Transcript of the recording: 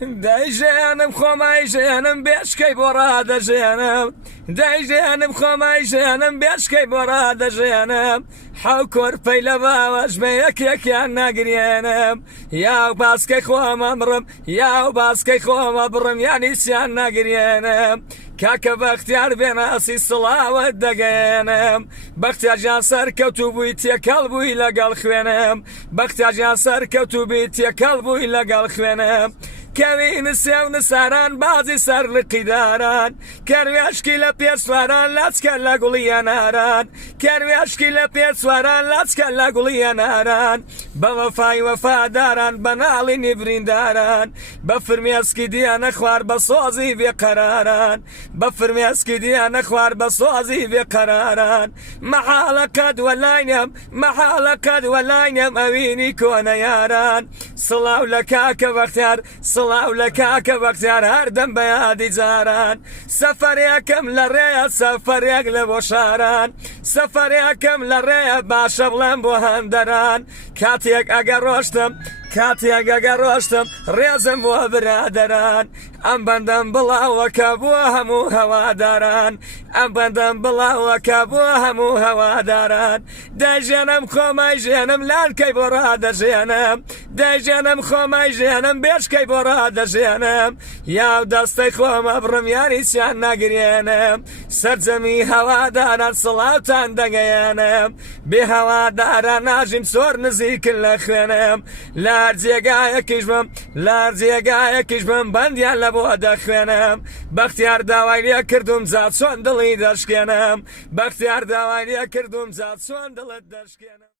دەیژێنم خۆمایژێنم بێشکەی بۆ ڕادەژێنم دەیژێنم خۆمایژێنم بێشکەی بۆ ڕادەژێنم حەو کۆرپەی لە باوەش بە یەکێکیان ناگرێنم یاو باسکەی خۆمە بڕم یاو باسکەی خۆمە بڕم یانیسیان ناگرێنم کاکە بەختیار بێناسی سڵاوت دەگەێنم بەختیاریان سەرکەوتوو بووی تێکەڵ بووی لەگەڵ خوێنم بەختیاریان سەرکەوتوو بی تێکەڵ بووی لەگەڵ خوێنم کەوی نسێ و نساران بازی سەر لقیداران کەروێشکی لە پێسواران لاچکە لە گوڵیە ناران کەروێشکی لە پێسواران لاچکە لە گوڵیە ناران بە وەفای وەفاداران بەناڵی نیبرینداران بە فرمێسکی دیانە خوار بە سۆزی بێقەراران بە فرمێسکی دیانە خوار بە سۆزی بێقەراران مەحاڵەقەد وەلاینەم مەحاڵەقەد وەلاینەم ئەوینی کۆنە یاران سڵاو لە کاکە بەختیار سڵاو لە کاکە بەختیار هەردەم بە یادی جاران سەفەرێکم لە ڕێیە سەفەرێک لە بۆ شاران سەفەرێکم لە ڕێیە باشە بڵێم بۆ هەندەران کاتێک ئەگەر ڕۆشتم کاتێک ئەگەر ڕۆشتم ڕێزم بۆ برادەران ئەم بەندەم بڵاوەکە بۆ هەموو هەواداران ئەم بەندەم بڵاوەکە بۆ هەموو هەواداران دەژێنم خۆمای ژێنم لانکەی بۆ ڕادەژێنم دەژێنم خۆمای ژێنم بێشکەی بۆ ڕادەژێنم یاو دەستەی خۆمە بڕم یاریسیان ناگرێنم سەرجەمی هەواداران سڵاوتان دەگەیەنم بێ هەواداران ناژیم سۆر نزیکن لە خوێنم لار جێگایەکیش بم لار جێگایەکیش بم بەندیان لە بۆ دەخوێنم بەختیار داوای لێ کردوم جا چۆن دڵی دەشکێنم بەختیار داوای لێ کردوم جا چۆن دڵت دەشکێنم